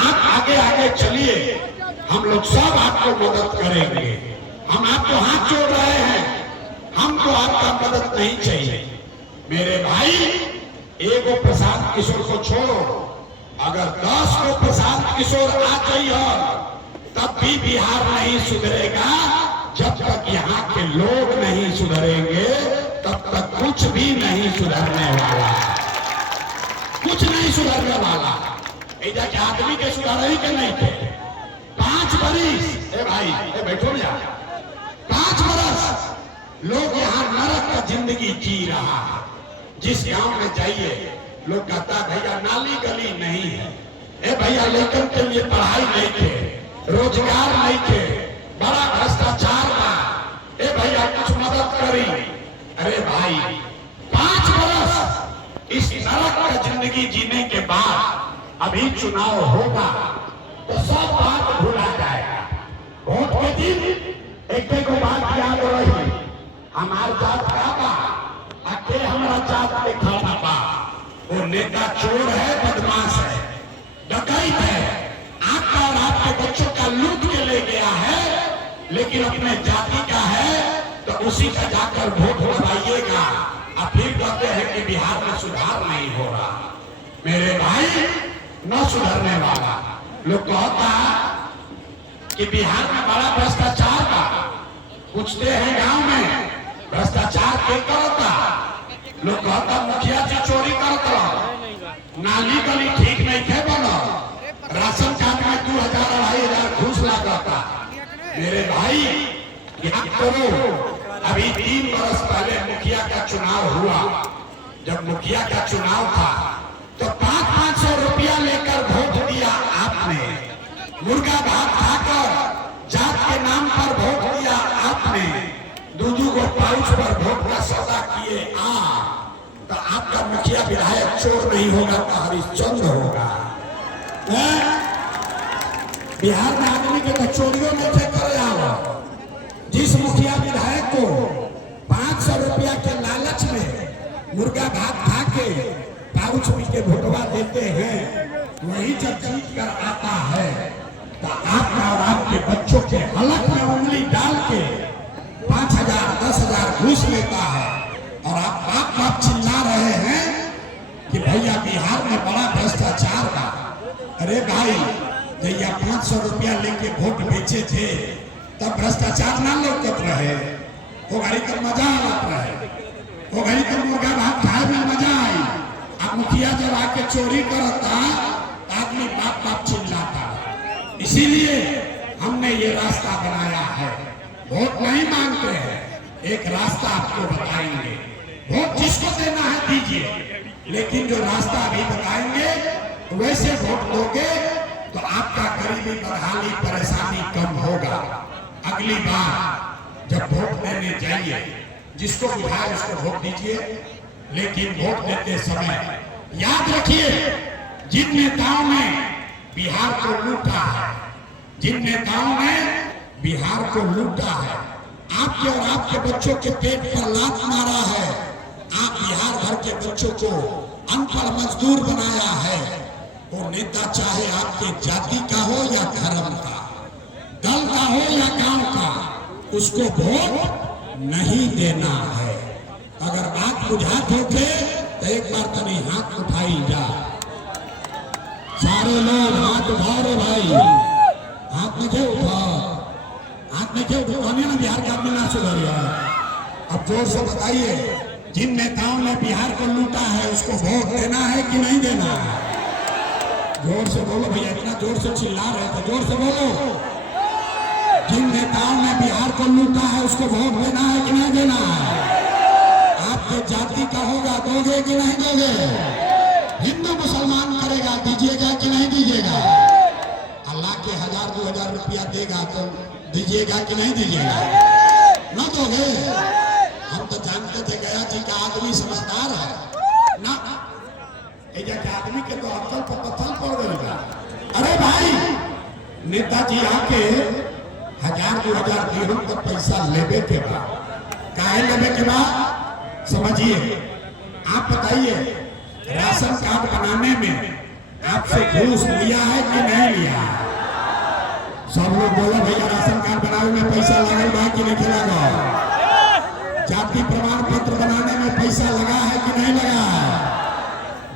आप आगे आगे चलिए, हम लोग सब आपको मदद करेंगे। हम आपको हाथ जोड़ रहे हैं, हमको आपका मदद नहीं चाहिए। मेरे भाई, एगो प्रशांत किशोर को छोड़ो, अगर 10 को प्रशांत किशोर आ जाइए तब भी बिहार नहीं सुधरेगा। जब तक यहाँ के लोग नहीं सुधरेंगे तब तक कुछ भी नहीं सुधरने वाला, कुछ नहीं सुधरने वाला। ऐसा के आदमी के सुधार ही के नहीं थे। 5 बरिस, ए भाई ए बैठो ना, 5 बरस लोग यहाँ नरक का जिंदगी जी रहा है। जिस गांव में जाइए लोग कहता भैया नाली गली नहीं है, ए भैया लेकर के लिए पढ़ाई नहीं थे, रोजगार नहीं थे, बड़ा भ्रष्टाचार था, ए भैया कुछ मदद करी। अरे भाई 5 बरस इस नरक का जिंदगी जीने के बाद अभी चुनाव होगा तो सब बात भूला जाएगा। वोट के दिन एक को बात याद रही, हमार जात का बा, आके हमारा जात पे खड़ा बा, वो नेता चोर है, बदमाश है, डकैत है, आपका और आपके बच्चों का लूट के ले गया है, लेकिन अपने जाति का है तो उसी का जाकर वोट दबाइएगा। अब फिर कहते हैं कि बिहार में सुधार नहीं हो रहा। मेरे भाई, न सुधरने वाला लोग कहता कि बिहार में बड़ा भ्रष्टाचार था। पूछते हैं गांव में भ्रष्टाचार के करता, लोग कहता मुखिया जी चोरी करता, नाली गली ठीक नहीं थे बनो, राशन कार्ड में 2000-2500 घूस लागता। मेरे भाई याद करो, अभी 3 बरस पहले मुखिया का चुनाव हुआ। जब मुखिया का चुनाव था तो 500-500 रुपया लेकर वोट दिया आपने, मुर्गा भात खाकर जात के नाम पर वोट दिया आपने, 2-2 गो पाउच पर वोट का सौदा किए। तो आपका मुखिया विधायक चोर नहीं होगा तो हरिश्चंद्र होगा। बिहार में आदमी के तो चोरियों में से करे आओ। जिस मुखिया विधायक को 500 रुपया के लालच में मुर्गा भात खा के पाउच पी के भोटवा देते हैं, वही जब जीत कर आता है तो आपका और आपके बच्चों के हलक में उंगली डाल के 5000-10,000 घूस लेता है और आप बाप चिल्ला रहे हैं कि भैया बिहार में बड़ा भ्रष्टाचार था। अरे भाई, जैया 500 रुपया लेके वोट बेचे थे तब भ्रष्टाचार ना लौकत रहे, वो घड़ी का मजा आवत रहे, वो घड़ी का मुर्गा भात खाए में मजा आई। अब मुखिया जब आके चोरी करता आदमी बाप चिल्लाता। इसीलिए हमने ये रास्ता बनाया है। वोट नहीं मांगते हैं, एक रास्ता आपको बताएंगे। वोट जिसको देना है दीजिए, लेकिन जो रास्ता अभी बताएंगे वैसे वोट दोगे तो आपका गरीबी बदहाली परेशानी कम होगा। अगली बार जब वोट देने जाइए, जिसको बुलाए उसको वोट दीजिए, लेकिन वोट देते समय याद रखिए, जिन नेताओं ने बिहार को लूटा है, जिन नेताओं ने बिहार को लूटा है, आपके और आपके बच्चों के पेट पर लात मारा है, आप बिहार भर के बच्चों को अनपढ़ मजदूर बनाया है, वो नेता चाहे आपके जाति का हो या धर्म का, दल का हो या गांव का, उसको वोट नहीं देना है। अगर बात बुझात होके तो एक बार तनी हाथ उठाई जा। सारे लोग हाथ उठाओ रे भाई, हाथ में क्यों उठाओ, हाथ में क्यों उठाओ, ना बिहार का आदमी ना सुधर। अब जोर से बताइए, जिन नेताओं ने बिहार को लूटा है उसको वोट देना है कि नहीं देना है? जोर से बोलो भैया, इतना जोर से चिल्ला रहे थे, जोर से बोलो। जिन नेताओं ने बिहार को लूटा है उसको वोट देना है कि नहीं देना है? आपके जाति का होगा, दोगे कि नहीं दोगे? हिंदू मुसलमान करेगा, दीजिएगा कि नहीं दीजिएगा? अल्लाह के 1000-2000 रुपया देगा तो दीजिएगा कि नहीं दीजिएगा? न दोगे? हम तो जानते थे गया जी का आदमी समझदार है ना, के आदमी के तो अक्ल पर पत्थर पड़ गया। अरे भाई, नेताजी आके 1000-2000 दिरहम का पैसा लेवे के बाद, काहे लेवे के बाद समझिए। आप बताइए, राशन कार्ड बनाने में आपसे घूस लिया है कि नहीं लिया? सब लोग बोलो भैया राशन कार्ड बनाने में पैसा लगल बा कि नहीं लगा? जाति प्रमाण पत्र बनाने में पैसा लगा है कि नहीं लगा?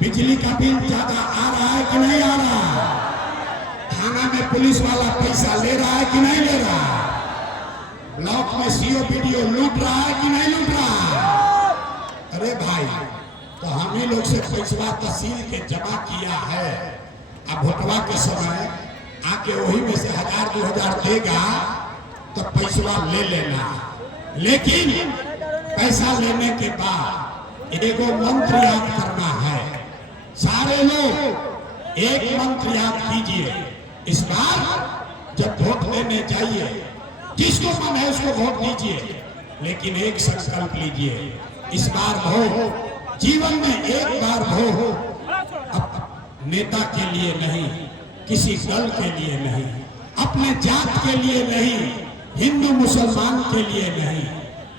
बिजली का बिल ज्यादा आ रहा है कि नहीं आ रहा? थाना में पुलिस वाला पैसा ले रहा है कि नहीं ले रहा? ब्लॉक में सीओ वीडियो लूट रहा है कि नहीं लूट रहा? अरे भाई, तो हम ही लोग से पैसा तहसील के जमा किया है। अब भोटवा के समय आके वही में से 1000-2000 देगा तो पैसा ले लेना। लेकिन पैसा लेने के बाद एगो मंत्र याद करना है। सारे लोग एक मंत्र याद कीजिए। इस बार जब वोट देने जाइए, जिसको मन है उसको वोट दीजिए, लेकिन एक संकल्प लीजिए, इस बार वोट जीवन में एक बार वोट नेता के लिए नहीं, किसी दल के लिए नहीं, अपने जात के लिए नहीं, हिंदू मुसलमान के लिए नहीं,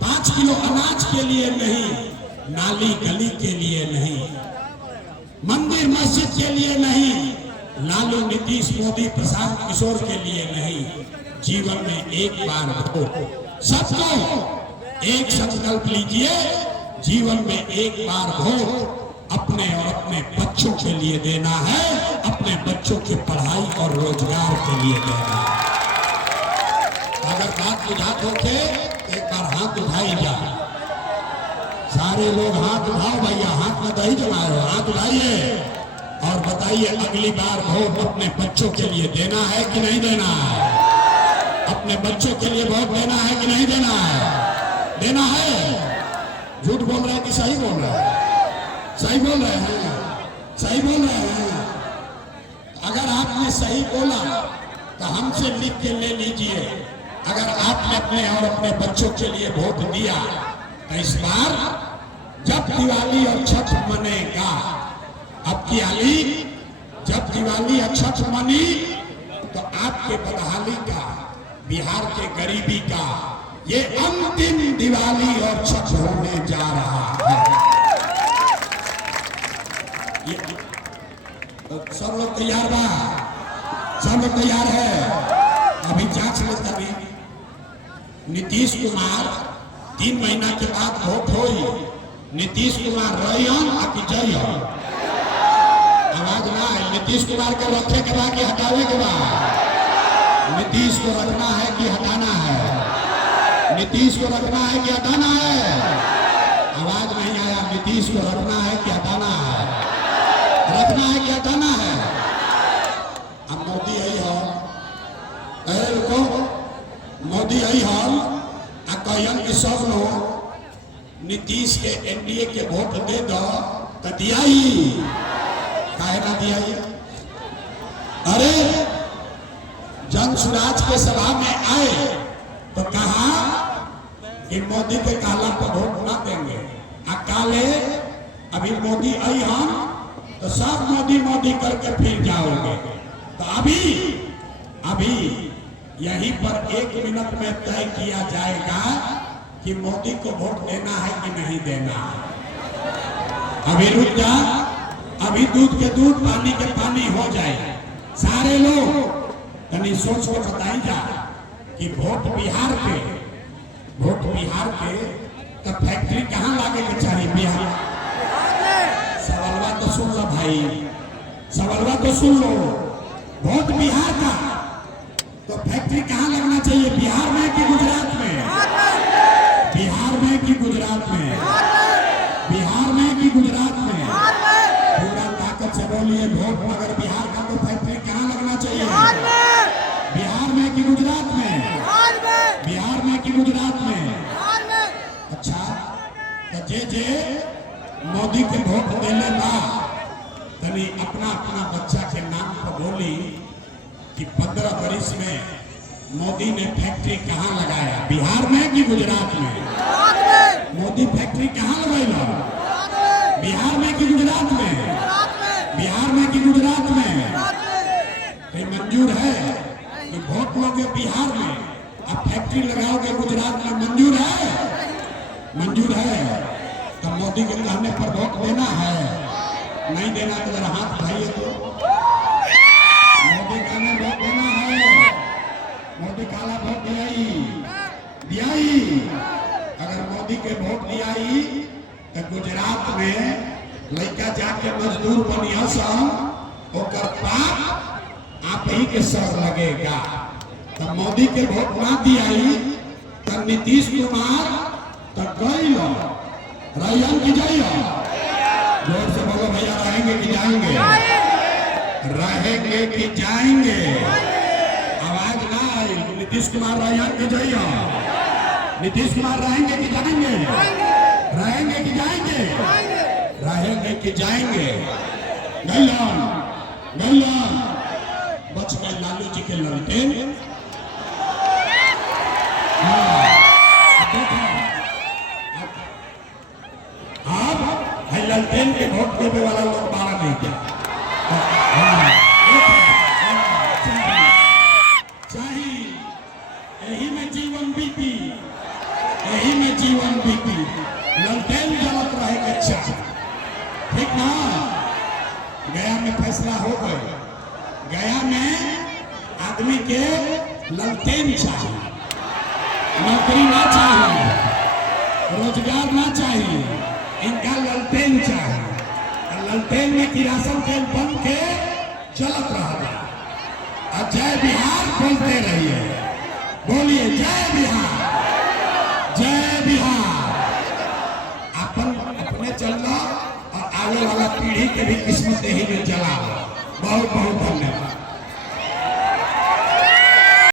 5 किलो अनाज के लिए नहीं, नाली गली के लिए नहीं, मंदिर मस्जिद के लिए नहीं, लालू नीतीश मोदी प्रशांत किशोर के लिए नहीं, जीवन में एक बार वोट। सबको एक संकल्प लीजिए, जीवन में एक बार वोट अपने और अपने बच्चों के लिए देना है, अपने बच्चों की पढ़ाई और रोजगार के लिए देना है। अगर बात बुझात होके एक बार हाथ उठाई जाए। सारे लोग हाथ उठाओ भैया, हाथ में दही जमाओ, हाथ उठाइए और बताइए अगली बार वोट अपने बच्चों के लिए देना है कि नहीं देना है? अपने बच्चों के लिए वोट देना है कि नहीं देना है? देना है। झूठ बोल रहे हैं कि सही बोल रहे हैं? सही बोल रहे हैं, सही बोल रहे हैं। अगर आपने सही बोला तो हमसे लिख के ले लीजिए। अगर आपने अपने और अपने बच्चों के लिए वोट दिया तो इस बार जब दिवाली और छठ मनेगा, अब की आली जब दिवाली और छठ मनी तो आपके बदहाली का, बिहार के गरीबी का ये अंतिम दिवाली और छठ होने जा रहा है। सब लोग तैयार बा? सब लोग तैयार है? अभी जांच लेता भी नीतीश कुमार 3 महीना के बाद वोट होई। नीतीश कुमार रहियन आकि जइयन? आवाज ना है। नीतीश कुमार को रखे के बाद कि हटावे के बाद? नीतीश को रखना है कि हटाना है? नीतीश को रखना है कि हटाना है? आवाज नहीं आया। नीतीश को रखना है कि हटाना है? रखना है कि हटाना है? अब मोदी आई हो, अरे रुको, मोदी आई हो आ कहन कि सब लोग नीतीश के एनडीए के वोट दे दो तो दिया ही, काहे ना दिया ही? अरे जन सुराज के सभा में आए तो कहा कि मोदी के काला पर वोट ना देंगे। काले अभी मोदी आई हम तो सब मोदी मोदी करके फिर जाओगे। तो अभी यहीं पर 1 मिनट में तय किया जाएगा कि मोदी को वोट देना है कि नहीं देना है। अभी रुक जा, अभी दूध के दूध पानी के पानी हो जाए। सारे लोग तनी सोच को बताई जा कि वोट बिहार के तो फैक्ट्री कहाँ लागे के चाहिए? बिहार। सवालवा तो सुन लो भाई, सवालवा तो सुन लो। वोट बिहार का तो फैक्ट्री कहाँ लगना चाहिए? बिहार में कि गुजरात में? बिहार में कि गुजरात में? बिहार में कि गुजरात में? पूरा ताकत से बोलिए वोट मगर बिहार का तो फैक्ट्री कहाँ लगना चाहिए? बिहार में कि गुजरात में? बिहार में कि गुजरात में? अच्छा, तो जे मोदी के वोट देने बा तनी अपना अपना बच्चा के नाम पर बोली कि 15 वर्ष में मोदी ने फैक्ट्री कहाँ लगाया? बिहार में कि गुजरात में? मोदी फैक्ट्री कहाँ लगाया? बिहार में कि गुजरात में? बिहार में कि गुजरात में? तो मंजूर है कि वोट लोगे बिहार में, अब फैक्ट्री लगाओगे गुजरात में? मंजूर है? मंजूर है? तो मोदी के कहने पर वोट देना है? नहीं देना तो जरा हाथ उठाइए तो। गुजरात में लड़का जाके मजदूर बनिया सन ओकर पाप आप ही के सर लगेगा। तो मोदी के वोट ना दियाई तो नीतीश कुमार तो गई लो रैयन की जाइयो। जोर से बोलो भैया, रहेंगे कि जाएंगे? रहेंगे कि जाएंगे? आवाज ना आई। नीतीश कुमार रैयन की जाइयो। नीतीश कुमार रहेंगे कि जाएंगे? रहेंगे कि जाएंगे? रहेंगे कि जाएंगे? गैलन गैलन बच गए लालू जी के ललटेन। अब ललटेन के वोट देने वाला लोग बाहर नहीं गया। चाहिए यही में जीवन बीती, यही में जीवन बीती। ललटेन जलत रहे के चाह, ठीक ना? गया में फैसला हो गए। गया में आदमी के ललटेन चाहिए, नौकरी ना चाहिए, रोजगार ना चाहिए, इनका ललटेन चाहिए। और ललटेन में किरासन तेल बन के चलत रहा। और जय बिहार बोलते रहिए, बोलिए जय बिहार, जय बिहार। अपन अपने चल लो और आगे वाला पीढ़ी के भी किस्मत यही में चला। बहुत बहुत धन्यवाद।